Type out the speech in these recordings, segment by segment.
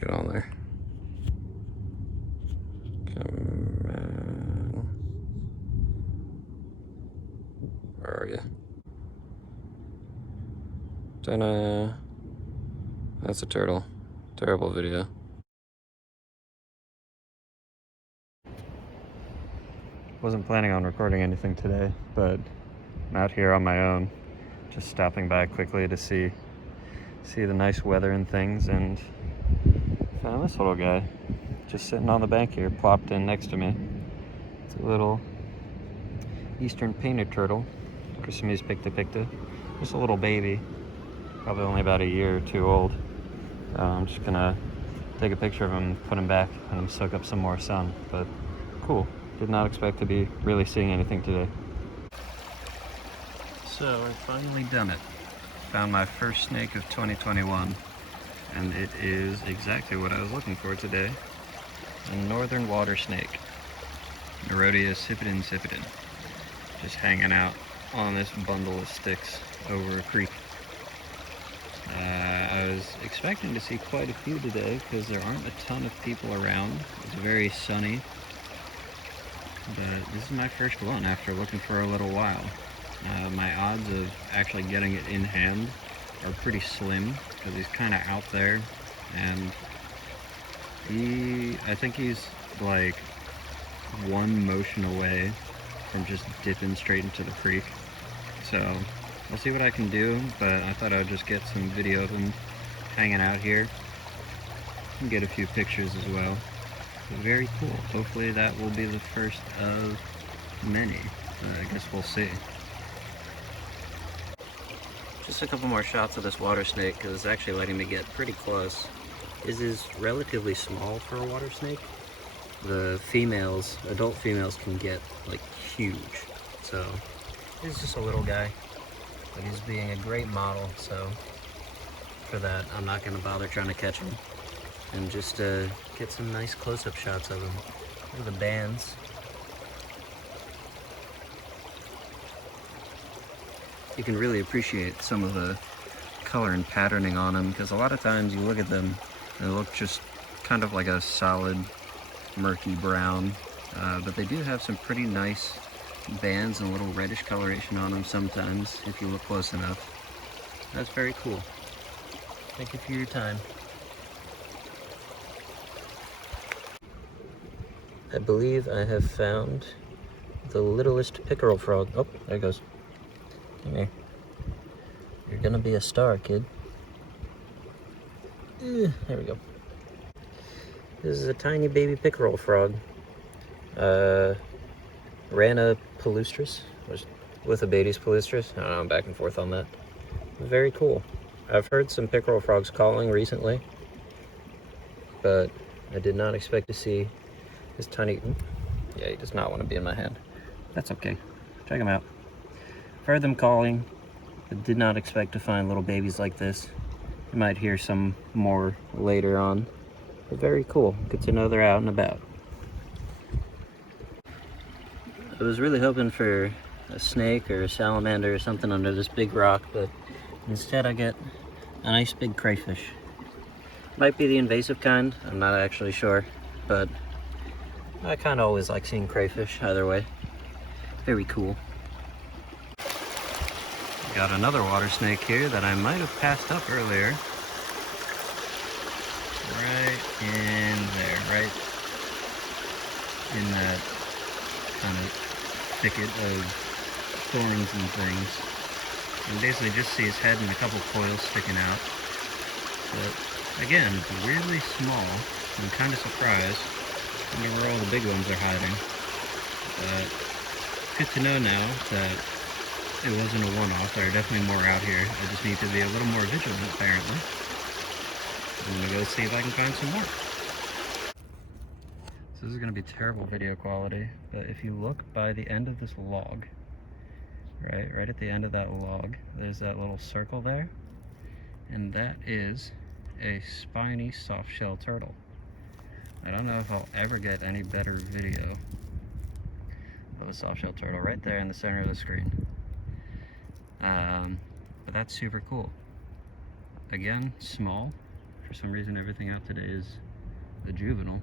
Get on there. Come on. Where are you? Ta-da! That's a turtle. Terrible video. Wasn't planning on recording anything today, but I'm out here on my own, just stopping by quickly to see the nice weather and things, and found this little guy just sitting on the bank here, plopped in next to me. It's a little eastern painted turtle, Christmas picta, just a little baby, probably only about a year or two old. I'm just gonna take a picture of him, put him back, and soak up some more sun, but cool. Did not expect to be really seeing anything today. So I've finally done it. Found my first snake of 2021, and it is exactly what I was looking for today. A northern water snake, Nerodia sipidin, just hanging out on this bundle of sticks over a creek. I was expecting to see quite a few today because there aren't a ton of people around. It's very sunny, but this is my first one after looking for a little while. My odds of actually getting it in hand are pretty slim because he's kind of out there, and I think he's like one motion away from just dipping straight into the creek. So I'll see what I can do, but I thought I'd just get some video of him hanging out here and get a few pictures as well. Very cool. Hopefully that will be the first of many. I guess we'll see. Just a couple more shots of this water snake because it's actually letting me get pretty close. This is relatively small for a water snake. The females, adult females, can get like huge. So he's just a little guy, but he's being a great model. So for that, I'm not going to bother trying to catch him, and just get some nice close-up shots of him. Look at the bands. You can really appreciate some of the color and patterning on them, because a lot of times you look at them and they look just kind of like a solid murky brown, but they do have some pretty nice bands and a little reddish coloration on them sometimes if you look close enough. That's very cool. Thank you for your time. I believe I have found the littlest pickerel frog. Oh, there it goes. Come here. You're gonna be a star, kid. There we go. This is a tiny baby pickerel frog. Rana palustris, with a Bates palustris. I don't know, I'm back and forth on that. Very cool. I've heard some pickerel frogs calling recently, but I did not expect to see this tiny... Yeah, he does not want to be in my hand. That's okay. Check him out. I've heard them calling, but did not expect to find little babies like this. You might hear some more later on. But very cool. Good to know they're out and about. I was really hoping for a snake or a salamander or something under this big rock, but instead I get a nice big crayfish. Might be the invasive kind, I'm not actually sure, but I kind of always like seeing crayfish either way. Very cool. Got another water snake here that I might have passed up earlier. Right in there, right in that kind of thicket of thorns and things. And basically just see his head and a couple coils sticking out. But again, weirdly small. I'm kind of surprised. I wonder where all the big ones are hiding. But good to know now that it wasn't a one-off. There are definitely more out here. I just need to be a little more vigilant, apparently. I'm gonna go see if I can find some more. So this is gonna be terrible video quality, but if you look by the end of this log, right at the end of that log, there's that little circle there, and that is a spiny soft-shell turtle. I don't know if I'll ever get any better video of a soft-shell turtle right there in the center of the screen. But that's super cool. Again, small For some reason, everything out today is the juvenile.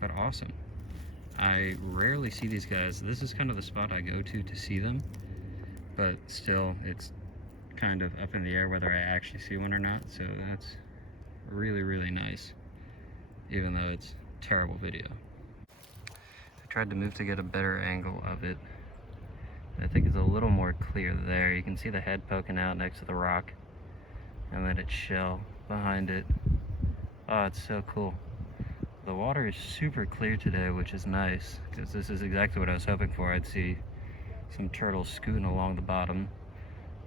But awesome. I rarely see these guys. This is kind of the spot I go to see them, but still, it's kind of up in the air whether I actually see one or not, so that's really, really nice, even though it's terrible video. I tried to move to get a better angle of it. I think it's a little more clear there. You can see the head poking out next to the rock, and then its shell behind it. Oh, it's so cool. The water is super clear today, which is nice, because this is exactly what I was hoping for. I'd see some turtles scooting along the bottom,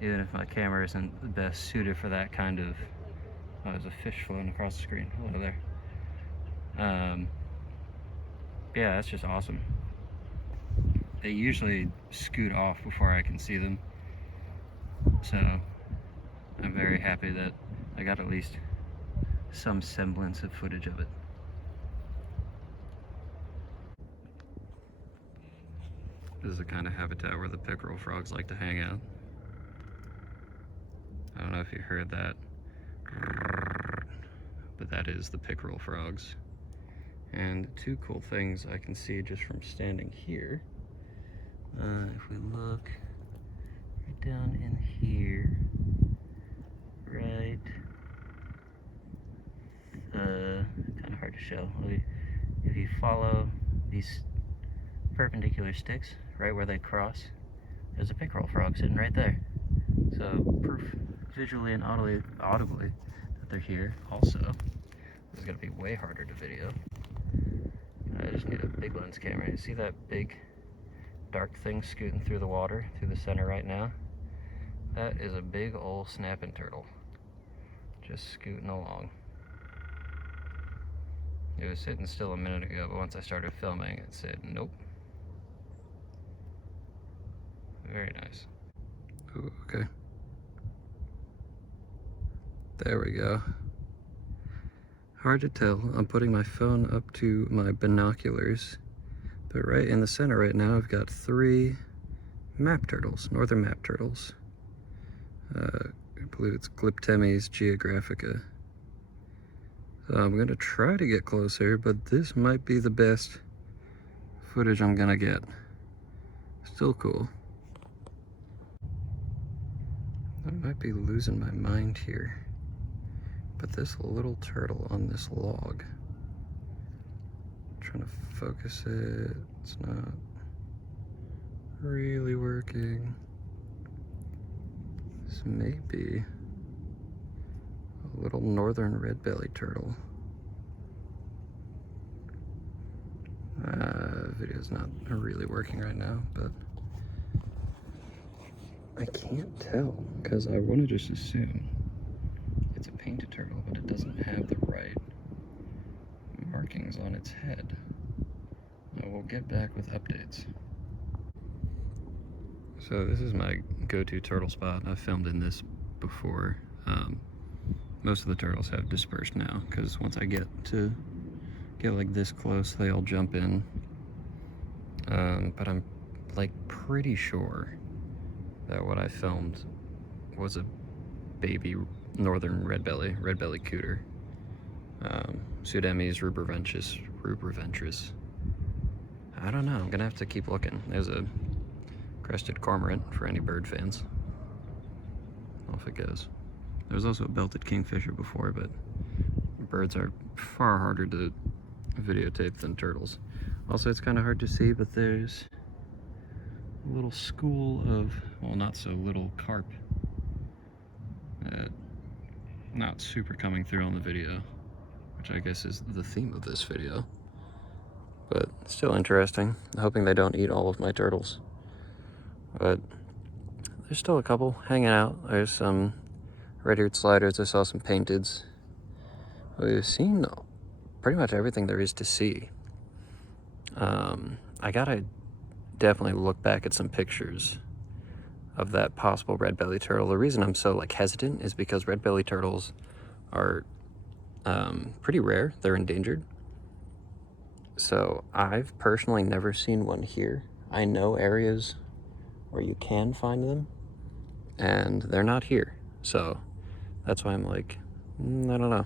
even if my camera isn't the best suited for that kind of... Oh, there's a fish floating across the screen. Hello there. Yeah, that's just awesome. They usually scoot off before I can see them, so I'm very happy that I got at least some semblance of footage of it. This is the kind of habitat where the pickerel frogs like to hang out. I don't know if you heard that, but that is the pickerel frogs. And two cool things I can see just from standing here. If we look right down in here, right, kind of hard to show. If you follow these perpendicular sticks right where they cross, there's a pickerel frog sitting right there. So proof visually and audibly that they're here. Also, this is gonna be way harder to video. I just need a big lens camera. You see that big dark thing scooting through the water, through the center right now? That is a big old snapping turtle, just scooting along. It was sitting still a minute ago, but once I started filming, it said nope. Very nice. Ooh, okay. There we go. Hard to tell. I'm putting my phone up to my binoculars, but right in the center right now, I've got 3 map turtles, northern map turtles. I believe it's Glyptemes geographica. So I'm gonna try to get closer, but this might be the best footage I'm gonna get. Still cool. I might be losing my mind here, but this little turtle on this log, I'm trying to focus it, it's not really working. This may be a little northern red-bellied turtle. Video's not really working right now, but I can't tell because I want to just assume it's a painted turtle, but it doesn't have the right markings on its head. Now we'll get back with updates. So this is my go-to turtle spot. I've filmed in this before. Most of the turtles have dispersed now because once I get like this close, they all jump in. But I'm like pretty sure that what I filmed was a baby northern red-belly cooter. Pseudemes rubraventris. I don't know, I'm gonna have to keep looking. There's a crested cormorant for any bird fans. Off it goes. There was also a belted kingfisher before, but birds are far harder to videotape than turtles. Also, it's kind of hard to see, but there's a little school of, well, not so little carp. Not super coming through on the video, which I guess is the theme of this video. But still interesting. I'm hoping they don't eat all of my turtles. But there's still a couple hanging out. There's some red-eared sliders. I saw some painteds. We've seen pretty much everything there is to see. I gotta definitely look back at some pictures of that possible red-bellied turtle. The reason I'm so hesitant is because red-bellied turtles are pretty rare. They're endangered. So I've personally never seen one here. I know areas where you can find them, and they're not here. So that's why I'm like, I don't know.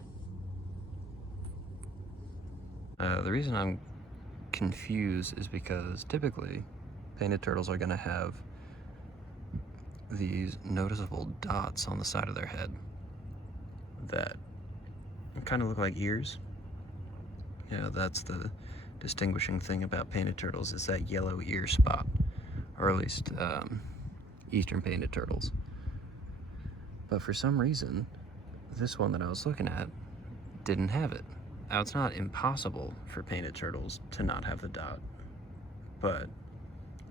The reason I'm confused is because typically painted turtles are going to have these noticeable dots on the side of their head that kind of look like ears. You know, that's the distinguishing thing about painted turtles, is that yellow ear spot, or at least eastern painted turtles. But for some reason, this one that I was looking at didn't have it. Now, it's not impossible for painted turtles to not have the dot, but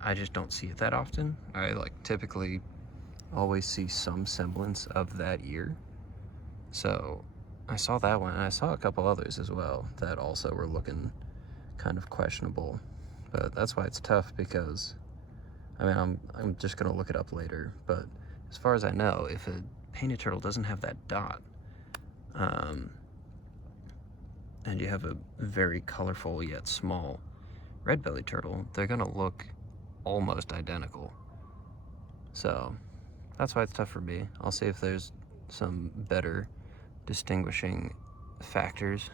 I just don't see it that often. I typically always see some semblance of that ear. So I saw that one, and I saw a couple others as well that also were looking kind of questionable. But that's why it's tough, because I mean, I'm just gonna look it up later, but as far as I know, if a painted turtle doesn't have that dot, and you have a very colorful yet small red-bellied turtle, they're gonna look almost identical. So that's why it's tough for me. I'll see if there's some better distinguishing factors.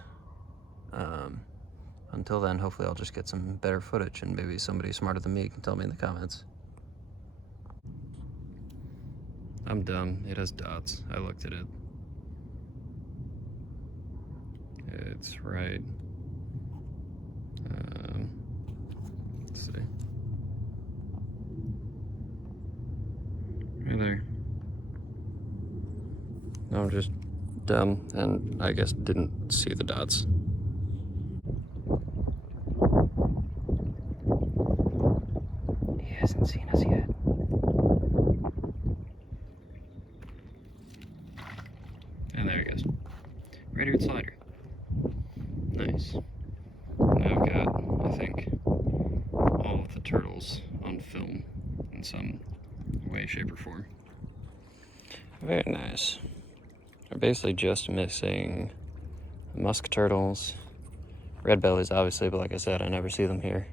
Until then, hopefully I'll just get some better footage, and maybe somebody smarter than me can tell me in the comments. I'm dumb. It has dots. I looked at it. It's right. Let's see. Right there. I'm just dumb, and I guess didn't see the dots. He hasn't seen us yet. And there he goes. Red-eared slider. Nice. Now I've got, I think, all of the turtles on film in some way, shape, or form. Very nice. We're basically just missing musk turtles, red bellies obviously, but like I said, I never see them here.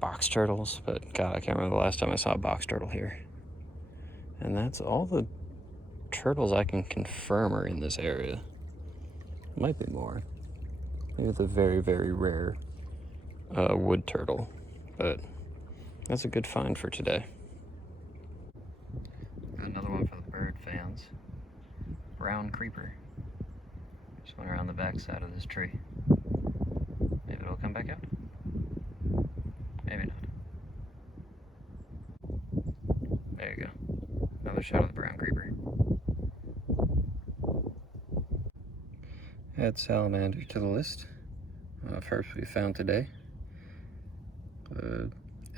Box turtles, but God, I can't remember the last time I saw a box turtle here. And that's all the turtles I can confirm are in this area. Might be more. Maybe the very, very rare wood turtle, but that's a good find for today. Got another one for the bird fans. Brown creeper. Just went around the back side of this tree. Maybe it'll come back out. Maybe not. There you go. Another shot of the brown creeper. Add salamander to the list of herps we found today.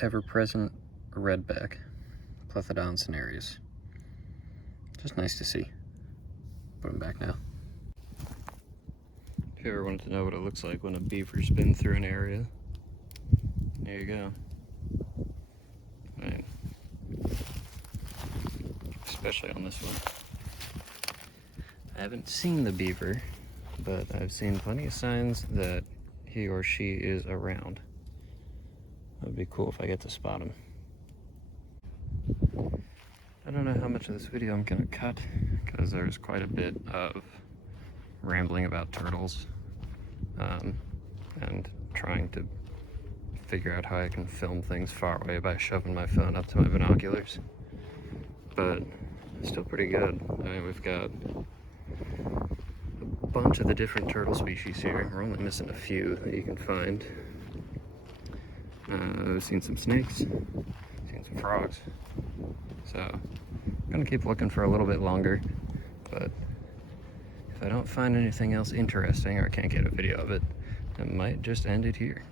Ever-present redback, Plethodon cinereus. Just nice to see. Put him back now. If you ever wanted to know what it looks like when a beaver's been through an area, there you go. Right. Especially on this one. I haven't seen the beaver, but I've seen plenty of signs that he or she is around. That'd be cool if I get to spot him. I don't know how much of this video I'm gonna cut, because there's quite a bit of rambling about turtles, and trying to figure out how I can film things far away by shoving my phone up to my binoculars. But it's still pretty good. I mean, we've got a bunch of the different turtle species here. We're only missing a few that you can find. I've seen some snakes, seen some frogs. So I'm gonna keep looking for a little bit longer, but if I don't find anything else interesting, or I can't get a video of it, I might just end it here.